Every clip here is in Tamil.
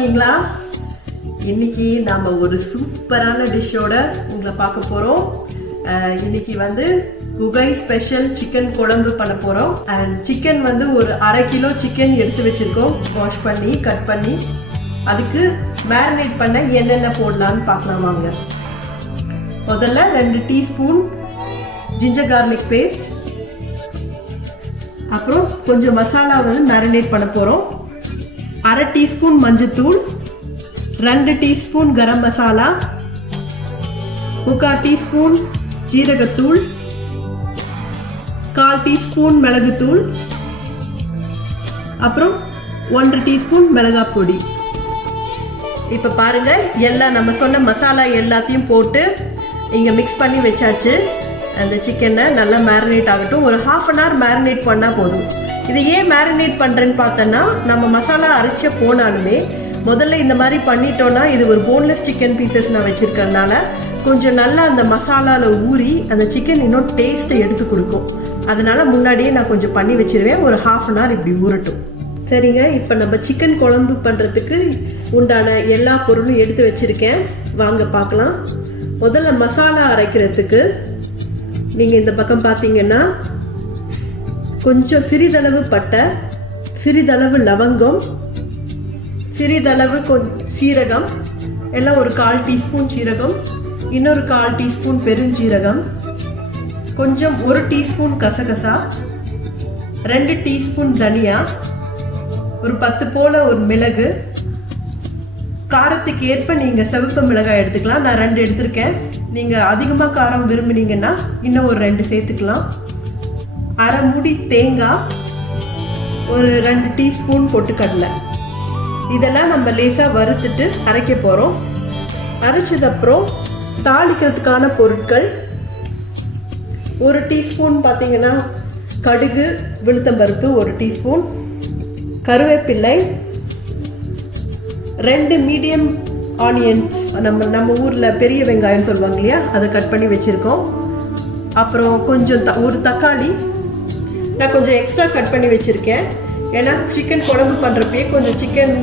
எல்லாரும் இருக்கீங்களா இன்னைக்கு நாம் ஒரு சூப்பரான டிஷ்ஷோட உங்களை பார்க்க போகிறோம் இன்னைக்கு வந்து குகை ஸ்பெஷல் சிக்கன் குழம்பு பண்ண போகிறோம் அண்ட் சிக்கன் வந்து ஒரு அரை கிலோ சிக்கன் எடுத்து வச்சிருக்கோம். வாஷ் பண்ணி கட் பண்ணி அதுக்கு மேரினேட் பண்ண என்னென்ன போடலாம்னு பார்க்கலாம் வாங்க. முதல்ல ரெண்டு டீஸ்பூன் ஜிஞ்சர் கார்லிக் பேஸ்ட் அப்புறம் கொஞ்சம் மசாலா வந்து மேரினேட் பண்ண போகிறோம் அரை டீஸ்பூன் மஞ்சத்தூள் ரெண்டு டீஸ்பூன் கரம் மசாலா முக்கால் டீஸ்பூன் ஜீரகத்தூள் கால் டீஸ்பூன் மிளகுத்தூள் அப்புறம் ஒன்றரை டீஸ்பூன் மிளகாய் பொடி. இப்போ பாருங்கள் எல்லாம் நம்ம சொன்ன மசாலா எல்லாத்தையும் போட்டு இங்கே மிக்ஸ் பண்ணி வச்சாச்சு. அந்த சிக்கனை நல்லா மேரினேட் ஆகட்டும். ஒரு ஹாஃப் அன் ஹவர் மேரினேட் பண்ணால் போதும். இது ஏன் மேரினேட் பண்ணுறேன்னு பார்த்தோன்னா நம்ம மசாலா அரைச்ச போனாலுமே முதல்ல இந்த மாதிரி பண்ணிட்டோன்னா இது ஒரு போன்லெஸ் சிக்கன் பீசஸ் நான் வச்சுருக்கறனால கொஞ்சம் நல்லா அந்த மசாலாவில் ஊறி அந்த சிக்கன் இன்னும் டேஸ்ட்டை எடுத்து கொடுக்கும். அதனால் முன்னாடியே நான் கொஞ்சம் பண்ணி வச்சிருவேன். ஒரு ஹாஃப் அன் ஹவர் இப்படி ஊறட்டும். சரிங்க இப்போ நம்ம சிக்கன் குழம்பு பண்ணுறதுக்கு உண்டான எல்லா பொருளும் எடுத்து வச்சிருக்கேன். வாங்க பார்க்கலாம். முதல்ல மசாலா அரைக்கிறதுக்கு நீங்கள் இந்த பக்கம் பார்த்தீங்கன்னா கொஞ்சம் சிறிதளவு பட்டை சிறிதளவு லவங்கம் சிறிதளவு கொஞ் சீரகம் எல்லாம் ஒரு கால் டீஸ்பூன் சீரகம் இன்னொரு கால் டீஸ்பூன் பெருஞ்சீரகம் கொஞ்சம் ஒரு டீஸ்பூன் கசகசா ரெண்டு டீஸ்பூன் தனியா ஒரு பத்து போல ஒரு மிளகு காரத்துக்கு ஏற்ப நீங்கள் சிவப்பு மிளகாய் எடுத்துக்கலாம். நான் ரெண்டு எடுத்திருக்கேன். நீங்கள் அதிகமாக காரம் விரும்பினீங்கன்னா இன்னும் ஒரு ரெண்டு சேர்த்துக்கலாம். அரை மூடி தேங்காய் ஒரு ரெண்டு டீஸ்பூன் பொட்டுக்கடலை. இதெல்லாம் நம்ம லேசாக வறுத்துட்டு அரைக்க போகிறோம் அரைச்சதப்புறம் தாளிக்கிறதுக்கான பொருட்கள் ஒரு டீஸ்பூன் பார்த்தீங்கன்னா கடுகு விழுத்தம்பருப்பு ஒரு டீஸ்பூன் கருவேப்பிள்ளை ரெண்டு மீடியம் ஆனியன் நம்ம நம்ம ஊரில் பெரிய வெங்காயம் சொல்லுவாங்க இல்லையா? அதை கட் பண்ணி வச்சுருக்கோம். அப்புறம் கொஞ்சம் த ஒரு தக்காளி நான் கொஞ்சம் எக்ஸ்ட்ரா கட் பண்ணி வச்சுருக்கேன். ஏன்னா சிக்கன் குழம்பு பண்ணுறப்பயே கொஞ்சம் சிக்கன்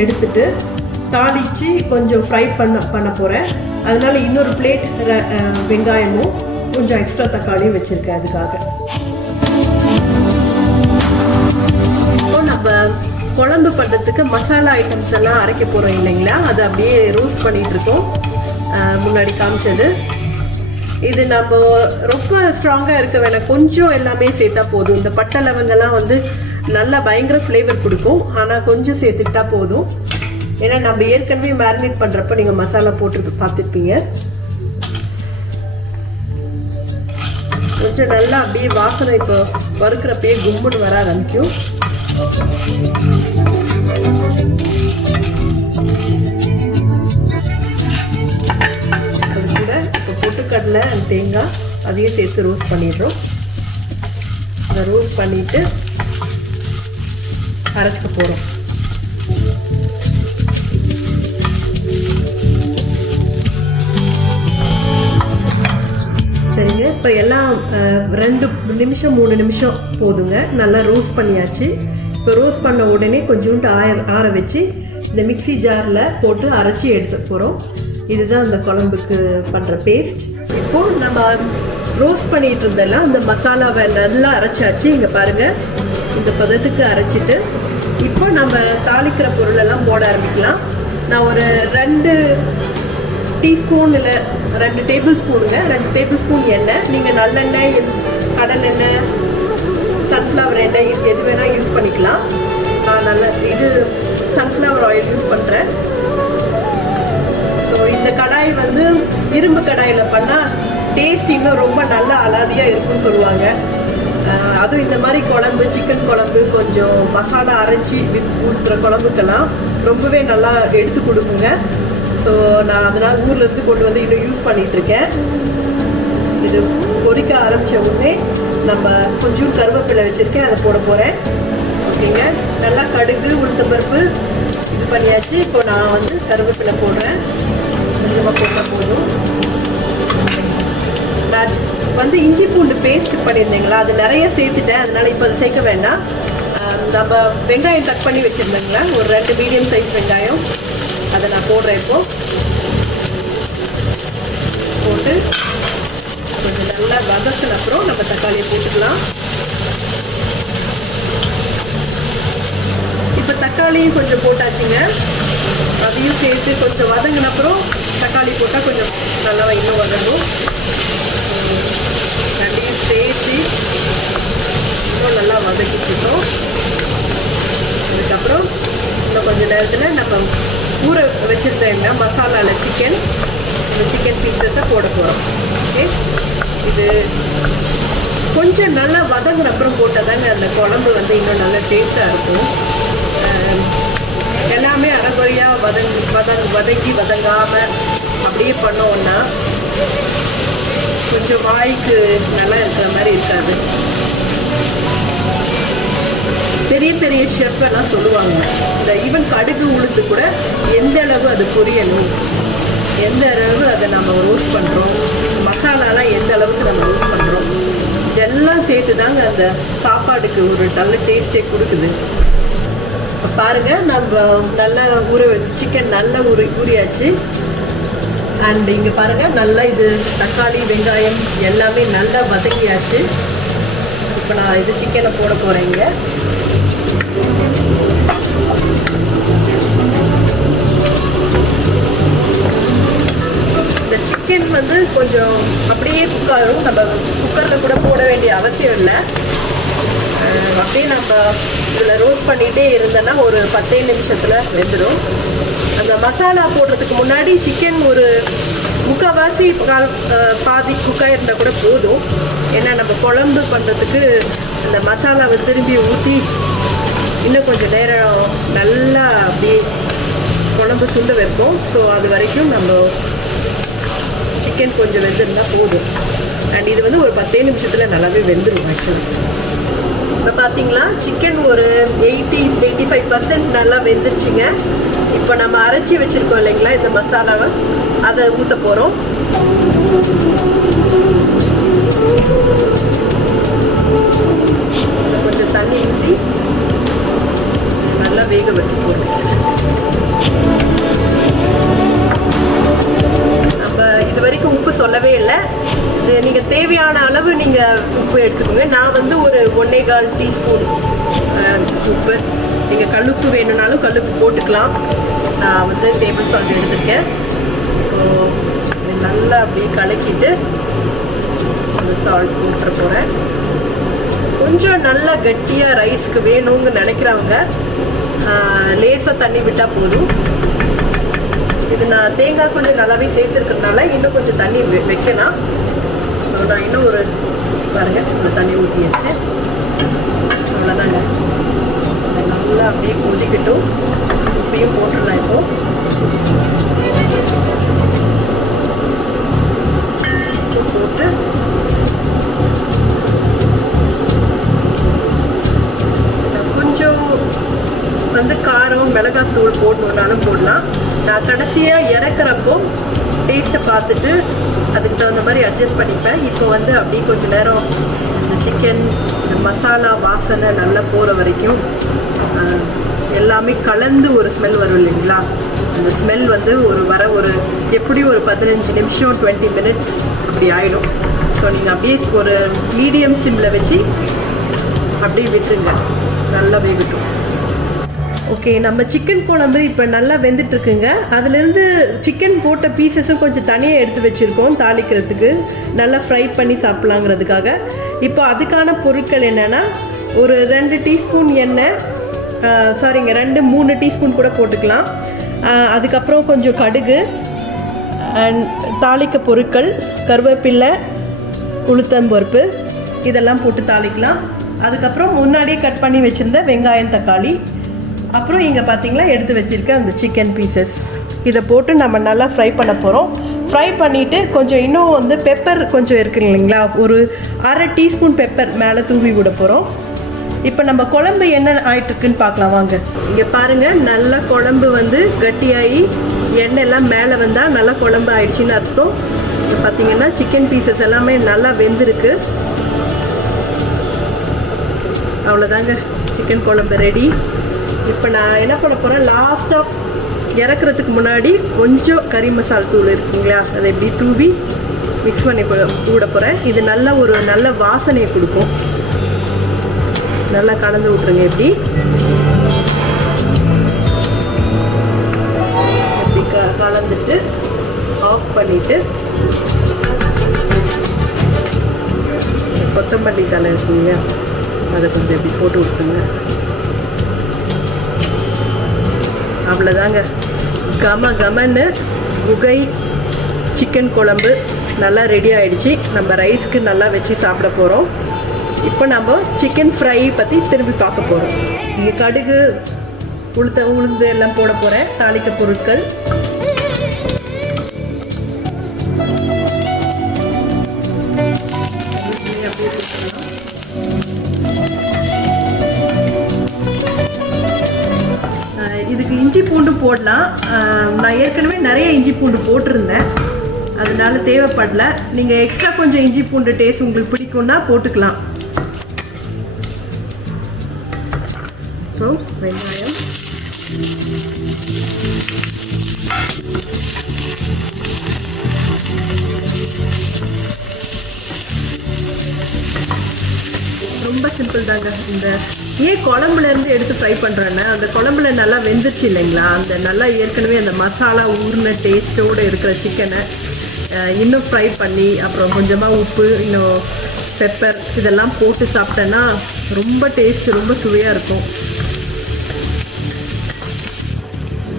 எடுத்துட்டு தாளித்து கொஞ்சம் ஃப்ரை பண்ண பண்ண போகிறேன் அதனால இன்னொரு பிளேட் வெங்காயமும் கொஞ்சம் எக்ஸ்ட்ரா தக்காளியும் வச்சுருக்கேன் அதுக்காக. நம்ம குழம்பு பண்ணுறதுக்கு மசாலா ஐட்டம்ஸ் எல்லாம் அரைக்க போகிறோம் இல்லைங்களா? அதை அப்படியே ரோஸ்ட் பண்ணிகிட்ருக்கோம் இருக்கோம். முன்னாடி காமிச்சது. இது நம்ம ரொம்ப ஸ்ட்ராங்காக இருக்க வேணாம். கொஞ்சம் எல்லாமே சேர்த்தா போதும். இந்த பட்டை லவங்கெல்லாம் வந்து நல்லா பயங்கர ஃப்ளேவர் கொடுக்கும். ஆனால் கொஞ்சம் சேர்த்துக்கிட்டா போதும். ஏன்னா நம்ம ஏற்கனவே மேரினேட் பண்ணுறப்ப நீங்கள் மசாலா போட்டு பார்த்துருப்பீங்க. கொஞ்சம் நல்லா அப்படியே வாசனை இப்போ வறுக்கிறப்பயே கும்புன்னு வர ஆரம்பிக்கும். பொட்டுக்கடலை and தேங்காய் அதையும் சேர்த்து ரோஸ்ட் பண்ணிடுறோம். அதை ரோஸ்ட் பண்ணிவிட்டு அரைச்சிக்க போகிறோம் சரிங்க. இப்போ எல்லாம் ரெண்டு நிமிஷம் மூணு நிமிஷம் போதுங்க. நல்லா ரோஸ்ட் பண்ணியாச்சு. இப்போ ரோஸ்ட் பண்ண உடனே கொஞ்சோண்டு ஆய ஆற வச்சு இந்த மிக்சி ஜாரில் போட்டு அரைச்சி எடுத்து போகிறோம் இதுதான் அந்த குழம்புக்கு பண்ணுற பேஸ்ட் இப்போ நம்ம ரோஸ்ட் பண்ணிட்டு இருந்தெல்லாம் அந்த மசாலாவை நல்லா அரைச்சாச்சு. இங்கே பாருங்கள் இந்த பதத்துக்கு அரைச்சிட்டு இப்போ நம்ம தாளிக்கிற பொருளெல்லாம் போட ஆரம்பிக்கலாம். நான் ஒரு ரெண்டு டீஸ்பூன் இல்லை ரெண்டு டேபிள் ஸ்பூனுங்க ரெண்டு டேபிள் ஸ்பூன் எண்ணெய். நீங்கள் நல்லெண்ணெய் கடலெண்ணெய் சன்ஃப்ளவர் எண்ணெய் இது எது வேணால் யூஸ் பண்ணிக்கலாம். நான் நல்ல இது சன்ஃப்ளவர் ஆயில் யூஸ் பண்ணுறேன் ஸோ இந்த கடை வந்து இரும்பு கடாயில் பண்ணால் டேஸ்ட் இன்னும் ரொம்ப நல்லா அலாதியாக இருக்கும்னு சொல்லுவாங்க. அதுவும் இந்த மாதிரி குழம்பு சிக்கன் குழம்பு கொஞ்சம் மசாலா அரைச்சி வித் ஊற்றுற குழம்புக்கெல்லாம் ரொம்பவே நல்லா எடுத்து கொடுக்குங்க. ஸோ நான் அதனால் ஊர்லேருந்து கொண்டு வந்து இன்னும் யூஸ் பண்ணிகிட்ருக்கேன் இருக்கேன் இது பொறிக்க ஆரம்பித்த உடனே நம்ம கொஞ்சம் கருவேப்பிலை வச்சுருக்கேன் அதை போட போகிறேன் ஓகேங்க? நல்லா கடுகு உளுத்தம்பருப்பு இது பண்ணியாச்சு. இப்போ நான் வந்து கருவேப்பிலை போடுறேன். கொஞ்சமாக போட்டால் போதும். நான் வந்து இஞ்சி பூண்டு பேஸ்ட் பண்ணியிருந்தீங்களா? அது நிறைய சேர்த்துட்டேன். அதனால் இப்போ அது சேர்க்க வேண்டாம். நம்ம வெங்காயம் கட் பண்ணி வச்சுருந்தேங்களா ஒரு ரெண்டு மீடியம் சைஸ் வெங்காயம். அதை நான் போடுறேன் இப்போது போட்டு கொஞ்சம் நல்லா வதக்கின அப்புறம் நம்ம தக்காளியை போட்டுக்கலாம். இப்போ தக்காளியும் கொஞ்சம் போட்டாச்சுங்க. அதையும் சேர்த்து கொஞ்சம் வதங்கின அப்புறம் தக்காளி போட்டால் கொஞ்சம் நல்லா இன்னும் வதங்கும். ரெண்டையும் சேர்த்து இன்னும் நல்லா வதக்கிக்கிட்டோம். அதுக்கப்புறம் இன்னும் கொஞ்சம் நேரத்தில் நம்ம ஊற வச்சுருந்தேங்க மசாலாவில் சிக்கன் இந்த சிக்கன் பீசஸை போட போகிறோம் ஓகே இது கொஞ்சம் நல்லா வதங்கின அப்புறம் போட்டால் தாங்க அந்த குழம்பு வந்து இன்னும் நல்லா டேஸ்ட்டாக இருக்கும். எல்லாமே அறகுறையாக வதங் வதங் வதங்கி வதங்காமல் அப்படியே பண்ணோன்னா கொஞ்சம் வாய்க்கு நல்லா இருக்கிற மாதிரி இருக்காது. பெரிய பெரிய ஷெஃப் எல்லாம் சொல்லுவாங்க. இந்த ஈவன் கடுகு உளுந்து கூட எந்த அளவு அது பொரியணும் எந்த அளவு அதை நம்ம ரோஸ்ட் பண்ணுறோம் மசாலாலாம் எந்த அளவுக்கு நம்ம ரோஸ்ட் பண்ணுறோம் இதெல்லாம் சேர்த்து தாங்க அந்த சாப்பாடுக்கு ஒரு நல்ல டேஸ்ட்டே கொடுக்குது. பாருங்க நம்ம நல்லா ஊற சிக்கன் நல்லா ஊறி ஊறியாச்சு. அண்ட் இங்கே பாருங்க நல்லா இது தக்காளி வெங்காயம் எல்லாமே நல்லா வதக்கியாச்சு இப்போ நான் இது சிக்கனை போட போகிறேங்க இந்த சிக்கன் வந்து கொஞ்சம் அப்படியே குக் ஆகும். நம்ம குக்கரில் கூட போட வேண்டிய அவசியம் இல்லை. அப்படியே நம்ம இதில் ரோஸ்ட் பண்ணிகிட்டே இருந்தோன்னா ஒரு பத்தே நிமிஷத்தில் வெந்துடும் அந்த மசாலா போடுறதுக்கு முன்னாடி சிக்கன் ஒரு முக்கால்வாசி கால் பாதி குக்காக இருந்தால் கூட போதும். ஏன்னா நம்ம குழம்பு பண்ணுறதுக்கு அந்த மசாலாவை திரும்பி ஊற்றி இன்னும் கொஞ்சம் நேரம் நல்லா அப்படியே குழம்பு சுண்ட வைப்போம். ஸோ அது வரைக்கும் நம்ம சிக்கன் கொஞ்சம் வெந்திருந்தா போதும். அண்ட் இது வந்து ஒரு பத்தே நிமிஷத்தில் நல்லாவே வெந்துடும் ஆக்சுவலி இப்போ பார்த்தீங்களா சிக்கன் ஒரு எயிட்டி எயிட்டி ஃபைவ் பர்சன்ட் நல்லா வெந்துருச்சுங்க. இப்போ நம்ம அரைச்சி வச்சுருக்கோம் இல்லைங்களா இந்த மசாலாவை. அதை ஊற்ற போகிறோம் சால்ட் போட்டுற போகிறேன் கொஞ்சம் நல்லா கட்டியாக ரைஸ்க்கு வேணும்னு நினைக்கிறவங்க லேசாக தண்ணி விட்டால் போதும். இது நான் தேங்காய் கொஞ்சம் நல்லாவே சேர்த்துருக்கிறதுனால இன்னும் கொஞ்சம் தண்ணி வெ- வைக்கலாம். நான் இன்னும் ஒரு பாருங்கள் கொஞ்சம் தண்ணி ஊற்றியாச்சு அவ்வளோதாங்க நல்லா அப்படியே கொதிக்கட்டும். உப்பையும் போட்டுடலாம் இப்போ. போட்டு தூள் மிளகாத்தூள் போடணுன்னாலும் போடலாம். நான் கடைசியாக இறக்குறப்போ டேஸ்ட்டை பார்த்துட்டு அதுக்கு தகுந்த மாதிரி அட்ஜஸ்ட் பண்ணிப்பேன். இப்போ வந்து அப்படியே கொஞ்சம் நேரம் இந்த சிக்கன் இந்த மசாலா வாசனை நல்லா போகிற வரைக்கும் எல்லாமே கலந்து ஒரு ஸ்மெல் வரும் இல்லைங்களா? அந்த ஸ்மெல் வந்து ஒரு வர ஒரு எப்படியும் ஒரு பதினஞ்சு நிமிஷம் டுவெண்ட்டி மினிட்ஸ் அப்படி ஆகிடும் ஸோ நீங்கள் அப்படியே ஒரு மீடியம் சிம்மில் வச்சு அப்படியே விட்டுருங்க. நல்லா வேகட்டும். ஓகே நம்ம சிக்கன் குழம்பு இப்போ நல்லா வெந்துட்டுருக்குங்க. அதுலேருந்து சிக்கன் போட்ட பீசஸும் கொஞ்சம் தனியாக எடுத்து வச்சுருக்கோம் தாளிக்கிறதுக்கு. நல்லா ஃப்ரை பண்ணி சாப்பிட்லாங்கிறதுக்காக. இப்போ அதுக்கான பொருட்கள் என்னென்னா ஒரு ரெண்டு டீஸ்பூன் எண்ணெய் சாரிங்க ரெண்டு மூணு டீஸ்பூன் கூட போட்டுக்கலாம். அதுக்கப்புறம் கொஞ்சம் கடுகு அண்ட் தாளிக்க பொருட்கள் கருவேப்பில்லை உளுத்தம்பருப்பு இதெல்லாம் போட்டு தாளிக்கலாம். அதுக்கப்புறம் முன்னாடியே கட் பண்ணி வச்சுருந்த வெங்காயம் தக்காளி அப்புறம் இங்கே பார்த்தீங்கன்னா எடுத்து வச்சுருக்க அந்த சிக்கன் பீசஸ் இதை போட்டு நம்ம நல்லா ஃப்ரை பண்ண போகிறோம் ஃப்ரை பண்ணிவிட்டு கொஞ்சம் இன்னும் வந்து பெப்பர் கொஞ்சம் இருக்குது இல்லைங்களா? ஒரு அரை டீஸ்பூன் பெப்பர் மேலே தூவி விட போகிறோம் இப்போ நம்ம குழம்பு என்ன ஆயிட்டுருக்குன்னு பார்க்கலாம் வாங்க. இங்கே பாருங்கள் நல்லா குழம்பு வந்து கட்டியாகி எண்ணெய் எல்லாம் மேலே வந்தால் நல்லா குழம்பு ஆயிடுச்சுன்னு அர்த்தம். இப்போ பார்த்தீங்கன்னா சிக்கன் பீசஸ் எல்லாமே நல்லா வெந்திருக்கு. அவ்வளோதாங்க சிக்கன் குழம்பு ரெடி இப்போ நான் என்ன பண்ண போகிறேன் லாஸ்ட்டாக இறக்குறதுக்கு முன்னாடி கொஞ்சம் கறி மசால் தூள் இருக்குங்களா? அதை இப்படி தூவி மிக்ஸ் பண்ணி கூட போகிறேன் இது நல்ல ஒரு நல்ல வாசனையை கொடுக்கும். நல்லா கலந்து விட்ருங்க இப்படி. இப்படி க கலந்துட்டு ஆஃப் பண்ணிவிட்டு கொத்தமல்லி தலை இருக்குங்க. அதை கொஞ்சம் இப்படி போட்டு விட்டுருங்க. அவ்வளோதாங்க கம கமன்னு குகை சிக்கன் குழம்பு நல்லா ரெடி ஆகிடுச்சு நம்ம ரைஸ்க்கு நல்லா வச்சு சாப்பிட போகிறோம் இப்போ நம்ம சிக்கன் ஃப்ரை பற்றி திரும்பி பார்க்க போகிறோம் இங்கே கடுகு உளுத்த உளுந்து எல்லாம் போட போகிறேன் தாளிக்க பொருட்கள். போடலாம். நான் ஏற்கனவே நிறைய இஞ்சி பூண்டு போட்டிருந்தேன். அதனால தேவைப்படல. நீங்கள் எக்ஸ்ட்ரா கொஞ்சம் இஞ்சி பூண்டு டேஸ்ட் உங்களுக்கு பிடிக்கும்னா போட்டுக்கலாம். ஸோ வெங்காயம். ரொம்ப சிம்பிள் தாங்க. இந்த ஏன் குழம்புலேருந்து எடுத்து ஃப்ரை பண்ணுறேன்னா அந்த குழம்புல நல்லா வெந்துருச்சு இல்லைங்களா? அந்த நல்லா ஏற்கனவே அந்த மசாலா ஊறின டேஸ்ட்டோடு இருக்கிற சிக்கனை இன்னும் ஃப்ரை பண்ணி அப்புறம் கொஞ்சமாக உப்பு இன்னும் பெப்பர் இதெல்லாம் போட்டு சாப்பிட்டேன்னா ரொம்ப டேஸ்ட் ரொம்ப சுவையாக இருக்கும்.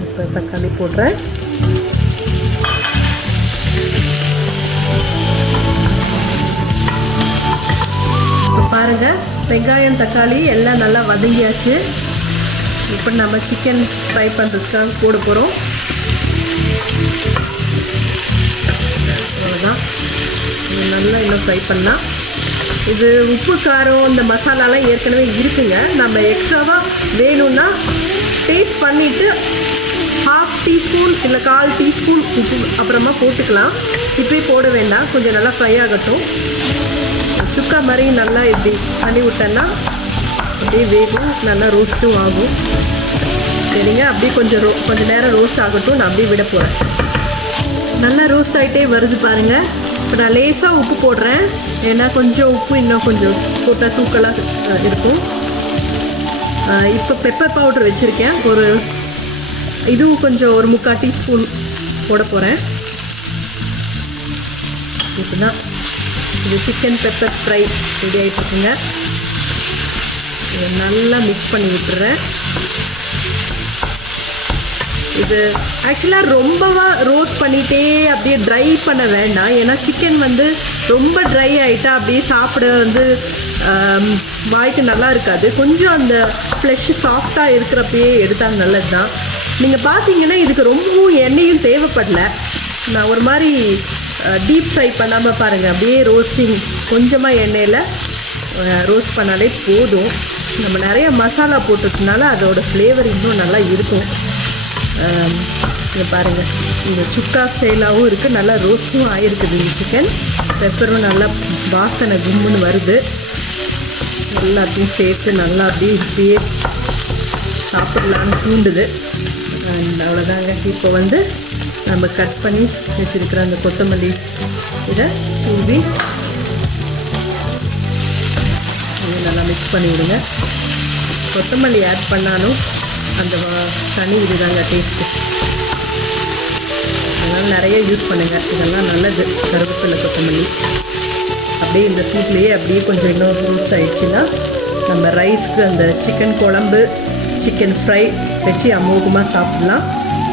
இப்போ தக்காளி போடுறேன். பாருங்கள் பாருங்க. வெங்காயம் தக்காளி எல்லாம் நல்லா வதங்கியாச்சு. இப்போ நம்ம சிக்கன் ஃப்ரை பண்ணுறதுக்காக போட போகிறோம் அவ்வளோதான் நல்லா இன்னும் ஃப்ரை பண்ணலாம். இது உப்பு காரம் இந்த மசாலாலாம் ஏற்கனவே இருக்குங்க. நம்ம எக்ஸ்ட்ராவாக வேணும்னா டேஸ்ட் பண்ணிவிட்டு ஹாஃப் டீஸ்பூன் இல்லை கால் டீஸ்பூன் உப்பு அப்புறமா போட்டுக்கலாம். இப்போயே போட வேண்டாம். கொஞ்சம் நல்லா ஃப்ரை ஆகட்டும். சுக்கா மாதிரி நல்லா இப்படி பண்ணி விட்டேன்னா அப்படியே வேகும் நல்லா ரோஸ்ட்டும் ஆகும். சரிங்க? அப்படியே கொஞ்சம் ரோ கொஞ்சம் நேரம் ரோஸ்ட் ஆகட்டும் நான் அப்படியே விட போகிறேன் நல்லா ரோஸ்ட் ஆகிட்டே வருது பாருங்கள் இப்போ நான் லேசாக உப்பு போடுறேன். ஏன்னா கொஞ்சம் உப்பு இன்னும் கொஞ்சம் போட்டால் தூக்கலாக இருக்கும். இப்போ பெப்பர் பவுடர் வச்சுருக்கேன். ஒரு இதுவும் கொஞ்சம் ஒரு முக்கால் டீஸ்பூன் போட போகிறேன் தான் இது சிக்கன் பெப்பர் ஃப்ரை ரெடி ஆகிடுச்சுங்க இதை நல்லா மிக்ஸ் பண்ணி விட்டுறேன். இது ஆக்சுவலாக ரொம்பவா ரோஸ்ட் பண்ணிகிட்டே அப்படியே ட்ரை பண்ண வேண்டாம். ஏன்னா சிக்கன் வந்து ரொம்ப ட்ரை ஆகிட்டா அப்படியே சாப்பிட வந்து வாய்க்கு நல்லா இருக்காது. கொஞ்சம் அந்த ஃப்ளெஷ் சாஃப்டாக இருக்கிறப்பயே எடுத்தால் நல்லது தான் நீங்கள் பார்த்தீங்கன்னா இதுக்கு ரொம்பவும் எண்ணெயும் தேவைப்படல. நான் ஒரு மாதிரி டீப் ஃப்ரை பண்ணாமல் பாருங்கள் அப்படியே ரோஸ்டிங் கொஞ்சமாக எண்ணெயில் ரோஸ்ட் பண்ணாலே போதும். நம்ம நிறைய மசாலா போட்டதுனால அதோட ஃப்ளேவர் இன்னும் நல்லா இருக்கும். இங்கே பாருங்கள் இந்த சுக்கா ஸ்டைலாகவும் இருக்குது நல்லா ரோஸ்ட்டும் ஆகிருக்குது இந்த சிக்கன் பெப்பரும் நல்லா வாசனை கும்முன்னு வருது. எல்லாத்தையும் சேர்த்து நல்லா அப்படியே இப்படியே சாப்பிடலான்னு தூண்டுது. அவ்வளோதாங்க இப்போ வந்து நம்ம கட் பண்ணி வச்சுருக்கிற அந்த கொத்தமல்லி இதை தூவி இதை நல்லா மிக்ஸ் பண்ணிவிடுங்க. கொத்தமல்லி ஆட் பண்ணாலும் அந்த வா- தனி இதுதாங்க டேஸ்ட்டு அதனால் நிறைய யூஸ் பண்ணுங்கள் இதெல்லாம் நல்லது கருவேப்பிலை கொத்தமல்லி. அப்படியே இந்த சூட்லேயே அப்படியே கொஞ்சம் இன்னும் ரூல்ஸ் ஆகிடுச்சுன்னா நம்ம ரைஸ்க்கு அந்த சிக்கன் குழம்பு சிக்கன் ஃப்ரை வச்சு அமோகமாக சாப்பிட்லாம்.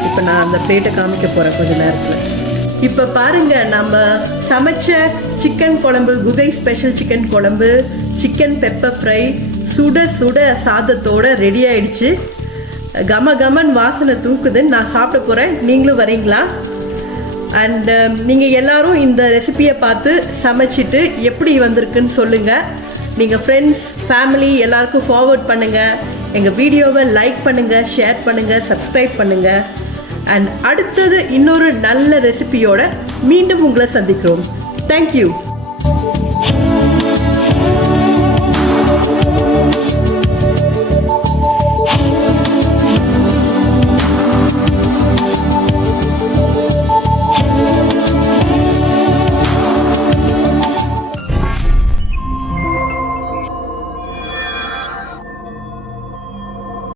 இப்போ நான் அந்த பிளேட்டை காமிக்க போகிறேன் கொஞ்ச நேரத்தில். இப்போ பாருங்க நம்ம சமைச்ச சிக்கன் குழம்பு குகை ஸ்பெஷல் சிக்கன் குழம்பு சிக்கன் பெப்பர் ஃப்ரை சுட சுட சாதத்தோட ரெடி ஆயிடுச்சு. கம கமன் வாசனை தூக்குதுன்னு நான் சாப்பிட போகிறேன் நீங்களும் வரீங்களா? அண்டு um, நீங்கள் எல்லோரும் இந்த ரெசிபியை பார்த்து சமைச்சிட்டு எப்படி வந்திருக்குன்னு சொல்லுங்கள் நீங்கள் ஃப்ரெண்ட்ஸ் ஃபேமிலி எல்லாருக்கும் ஃபார்வர்ட் பண்ணுங்கள் எங்கள் வீடியோவை லைக் பண்ணுங்கள் ஷேர் பண்ணுங்கள் சப்ஸ்கிரைப் பண்ணுங்கள் அண்ட் அடுத்தது இன்னொரு நல்ல ரெசிபியோட மீண்டும் உங்களை சந்திக்கிறோம். தேங்க்யூ